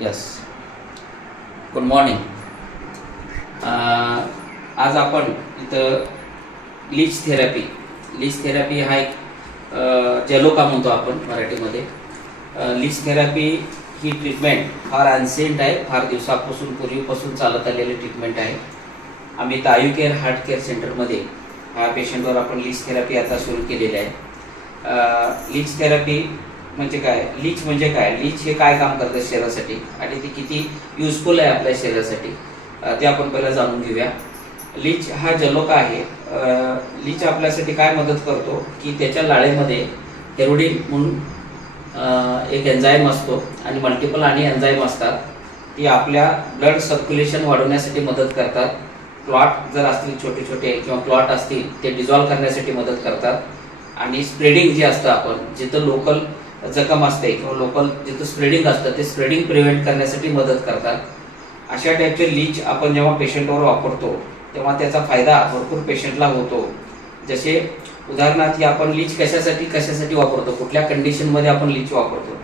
Yes, good morning. आज आपण इथं लीच थेरपी हा एक जेलोका म्हणतो आपण मराठीमध्ये. लीच थेरपी ही ट्रीटमेंट फार अनसेंट आहे, फार दिवसापासून पूर्वीपासून चालत आलेली ट्रीटमेंट आहे. आम्ही इथं आयु केअर हार्ट केअर सेंटरमध्ये ह्या पेशंटवर आपण लीच थेरपी आता सुरू केलेली आहे. लीच थेरपी म्हणजे काय, लीच म्हणजे काय, लीच हे काय काम करतं शरीरासाठी आणि ते किती युजफुल आहे आपल्या शरीरासाठी ते आपण पहिला जाणून घेऊया. लीच हा जलोका आहे. लीच आपल्यासाठी काय मदत करतो की त्याच्या लाळेमध्ये हेरोडिन म्हणून एक एन्झाईम असतो आणि मल्टिपल आणि एन्झाईम असतात. ती आपल्या ब्लड सर्क्युलेशन वाढवण्यासाठी मदत करतात. क्लॉट जर असतील छोटे छोटे किंवा क्लॉट असतील ते डिझॉल्व्ह करण्यासाठी मदत करतात. आणि स्प्रेडिंग जे असतं, आपण जिथं लोकल जखम असते किंवा लोकल जिथं स्प्रेडिंग असतं ते स्प्रेडिंग प्रिव्हेंट करण्यासाठी मदत करतात. अशा टाईपचे लीच आपण जेव्हा पेशंटवर वापरतो तेव्हा त्याचा फायदा भरपूर पेशंटला होतो. जसे उदाहरणार्थ आपण लीच कशासाठी वापरतो, कुठल्या कंडिशनमध्ये आपण लीच वापरतो,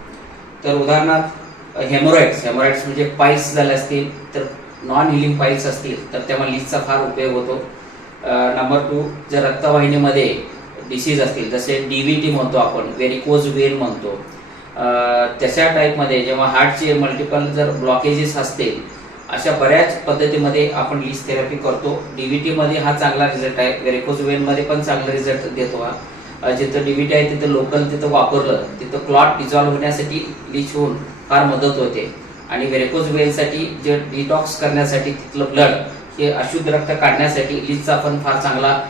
तर उदाहरणार्थ हेमोरॉइड्स म्हणजे पाईल्स झाले असतील तर नॉन हिलिंग पाईल्स असतील तर तेव्हा लीचचा फार उपयोग होतो. नंबर 2, जर रक्तवाहिनीमध्ये डिसीज असतील जसे DVT म्हणतो आपण, व्हेरिकोज वेन म्हणतो, तशा टाईपमध्ये जेव्हा हार्टचे मल्टिपल जर ब्लॉकेजेस असतील अशा बऱ्याच पद्धतीमध्ये आपण लीच थेरपी करतो. DVT मध्ये हा चांगला रिझल्ट आहे, व्हेरिकोज वेनमध्ये पण चांगला रिझल्ट देतो हा. जिथं DVT आहे तिथं लोकल तिथं वापरलं तिथं क्लॉट डिझॉल्व्ह होण्यासाठी लीच होऊन फार मदत होते. आणि व्हेरिकोज वेनसाठी जे डिटॉक्स करण्यासाठी तिथलं ब्लड हे अशुद्ध रक्त काढण्यासाठी लीचचा पण फार चांगला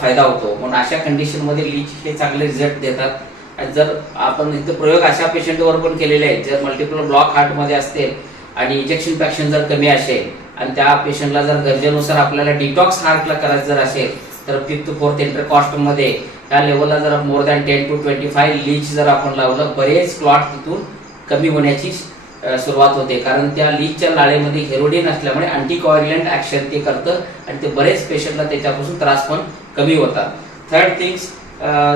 फायदा होतो. म्हणून अशा कंडिशनमध्ये लीच हे चांगले रिझल्ट देतात. आणि जर आपण इथं प्रयोग अशा पेशंटवर पण केलेले आहेत जर मल्टिपल ब्लॉक हार्टमध्ये असतील आणि इजेक्शन फ्रॅक्शन जर कमी असेल आणि त्या पेशंटला जर गरजेनुसार आपल्याला डिटॉक्स हार्टला करायचं जर असेल तर 5th to 4th इंटरकॉस्टमध्ये त्या लेवलला जर मोर दॅन 10 to 25 लीच जर आपण लावलं बरेच क्लॉट तिथून कमी होण्याची सुरुवात होते. कारण त्या लीचच्या लाळेमध्ये हेरोडिन असल्यामुळे अँटीकॉग्युलंट ऍक्शन ते करतं आणि ते बरेच पेशंटला त्याच्यापासून त्रास पण कमी होतात. थर्ड थिंग्स,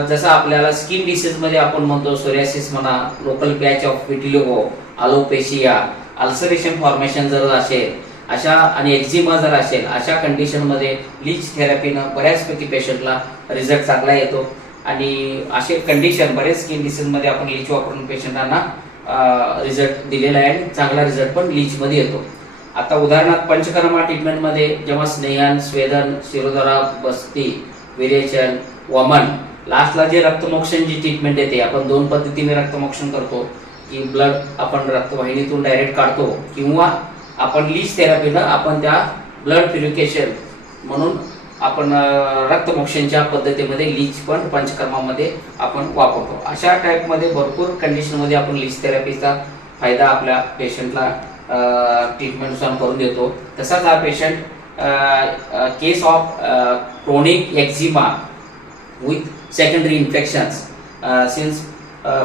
जसं आपल्याला स्किन डिसीजमध्ये आपण म्हणतो सोरियासिस म्हणा, local patch of vitiligo, alopecia, ulceration formation जर असेल अशा आणि एक्झिमा जर असेल अशा कंडिशनमध्ये लीच थेरपीनं बऱ्याचपैकी पेशंटला रिझल्ट चांगला येतो. आणि असे कंडिशन बरेच स्किन डिसीजमध्ये आपण लीच वापरून पेशंटांना रिझल्ट दिलेला आहे आणि चांगला रिझल्ट पण लीचमध्ये येतो. आता उदाहरणार्थ पंचकर्मा ट्रीटमेंटमध्ये जेव्हा स्नेहन, स्वेदन, शिरोधारा, बस्ती, विरेचन, वमन, लास्टला जे रक्तमोक्षण जी ट्रीटमेंट येते, आपण 2 पद्धतीने रक्तमोक्षण करतो की ब्लड आपण रक्तवाहिनीतून डायरेक्ट काढतो किंवा आपण लीच थेरपीनं आपण त्या ब्लड प्युरिफिकेशन म्हणून आपण रक्तमोक्षणच्या पद्धतीमध्ये लीच पण पंचकर्मामध्ये आपण वापरतो. अशा टाईपमध्ये भरपूर कंडिशनमध्ये आपण लीच थेरपीचा फायदा आपल्या पेशंटला ट्रीटमेंटनुसार करून देतो. तसाच हा patient case of chronic eczema with secondary infections since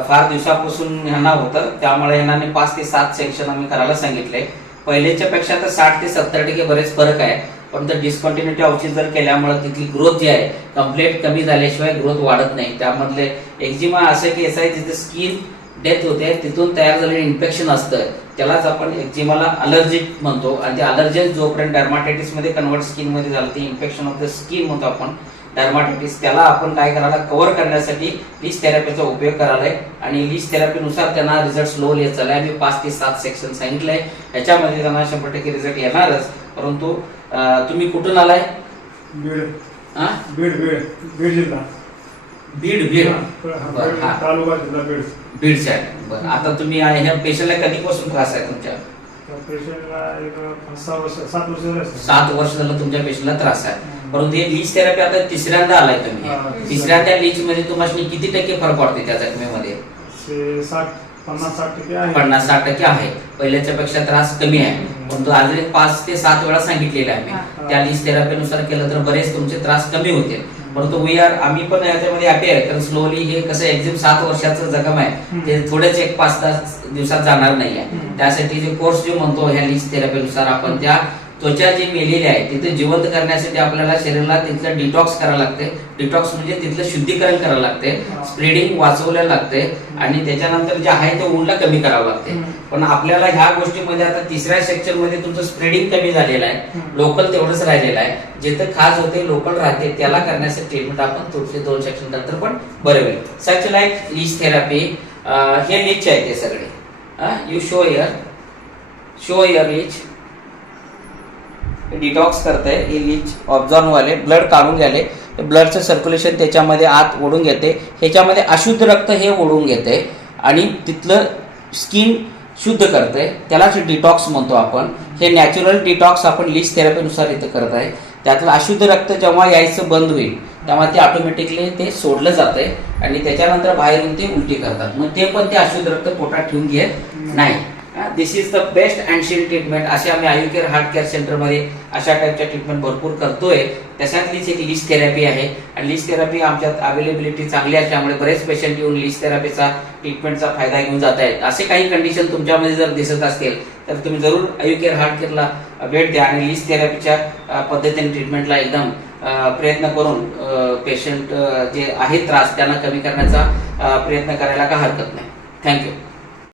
फार दिवसापासून ह्यांना होतं, त्यामुळे ह्यांना 5 ते 7 सेक्शन आम्ही करायला सांगितले. पहिल्याच्या पेक्षा तर 60 ते 70% बरेच फरक आहे. पण तर डिस्कंटिन्युटी औषध जर केल्यामुळे तिथली ग्रोथ जी आहे कंप्लीट कमी झाल्याशिवाय ग्रोथ वाढत नाही. त्यामधले एक्झिमा असं केस आहे जिथे स्किन डेथ होते, तिथून तयार झालेलं इन्फेक्शन असतं त्यालाच आपण एक्झिमाला अलर्जिक म्हणतो. आणि ते अलर्जन जोपर्यंत डर्माटायटिसमध्ये कन्वर्ट स्किनमध्ये झालं ते इन्फेक्शन ऑफ द स्किन म्हणतो आपण डर्माटायटिस. त्याला आपण काय करायला कव्हर करण्यासाठी लीच थेरपीचा उपयोग करायला आणि लीच थेरपीनुसार त्यांना रिझल्ट स्लो येत चाललाय. मी 5 ते 7 सेक्शन सांगितलंय, ह्याच्यामध्ये त्यांना 100% रिझल्ट येणारच. परंतु तुम्ही कुठून आलाय? बीड जिल्हा. बीड तालुका जिल्हा बीड. बीडच्या आहे. बरं, आता तुम्ही ह्या पेशंटला कधीपासून त्रास आहे तुमच्या? पेशंटला एक 7 वर्ष 7 वर्ष झालं तुमच्या पेशंटला त्रास आहे. परंतु हे लीच थेरपी आता 3ऱ्यांदा आलाय तुम्ही. 3ऱ्या लीच मध्ये तुम्हाला किती टक्के फरक पडते त्या जखमेमध्ये? 50-60% आहे. पहिल्याच्या पेक्षा त्रास कमी आहे. परंतु अजून 5 ते 7 वेळा सांगितलेले आहे त्या लीच थेरपीनुसार केलं तर बरेच तुमचे त्रास कमी होतील. परंतु आम्ही पण याच्यामध्ये हॅपी आहे कारण स्लोली हे कसं एक्झिम 7 वर्षाचं जखम आहे ते थोडेच 1-5 दिवसात जाणार नाही आहे. त्यासाठी जे कोर्स जो म्हणतो ह्या लीच थेरपीनुसार आपण त्या त्वचा जी मेलेली आहे तिथे जिवंत करण्यासाठी आपल्याला शरीराला तिथलं डिटॉक्स करावं लागते. डिटॉक्स म्हणजे तिथलं शुद्धीकरण करावं लागते, स्प्रेडिंग वाचवलं लागते आणि त्याच्यानंतर जे आहे ते ऊनला कमी करावं लागते. पण आपल्याला ह्या गोष्टीमध्ये आता तिसऱ्या सेक्शन मध्ये तुमचं स्प्रेडिंग कमी झालेलं आहे, लोकल तेवढंच राहिलेलं आहे. जिथं खाज होते लोकल राहते त्याला करण्यासाठी ट्रीटमेंट आपण पुढचे 2 सेक्शन नंतर पण बरं होईल. सच लाईक लीच थेरपी, हे लीच आहे ते सगळे. यू शो इयर लीच डिटॉक्स करते. हे लीच ऑब्झॉर्व वाले ब्लड काढून घ्याले, ब्लडचं सर्क्युलेशन त्याच्यामध्ये आत ओढून घेते. ह्याच्यामध्ये अशुद्ध रक्त हे ओढून घेते आणि तिथलं स्किन शुद्ध करते, त्यालाच डिटॉक्स म्हणतो आपण. हे नॅचरल डिटॉक्स आपण लीच थेरपीनुसार इथं करत आहे. त्यातलं अशुद्ध रक्त जेव्हा यायचं बंद होईल तेव्हा ते ऑटोमॅटिकली ते सोडलं जाते आणि त्याच्यानंतर बाहेरून ते उलटी करतात. मग ते पण ते अशुद्ध रक्त पोटात ठेवून घेत नाही. दिस इज द बेस्ट अँशियल ट्रीटमेंट. असे आम्ही आयु केअर हार्ट केअर सेंटरमध्ये अशा टाईपच्या ट्रीटमेंट भरपूर करतोय. त्याच्यातलीच एक लीच थेरपी आहे आणि लीच थेरपी आमच्यात अवेलेबिलिटी चांगली असल्यामुळे बरेच पेशंट येऊन लीच थेरपीचा ट्रीटमेंटचा फायदा घेऊन जात आहेत. असे काही कंडिशन तुमच्यामध्ये जर दिसत असतील तर तुम्ही जरूर आयु केअर हार्ट केअरला भेट द्या आणि लीच थेरपीच्या पद्धतीने ट्रीटमेंटला एकदम प्रयत्न करून पेशंट जे आहे त्रास त्यांना कमी करण्याचा प्रयत्न करायला काय हरकत नाही. थँक्यू.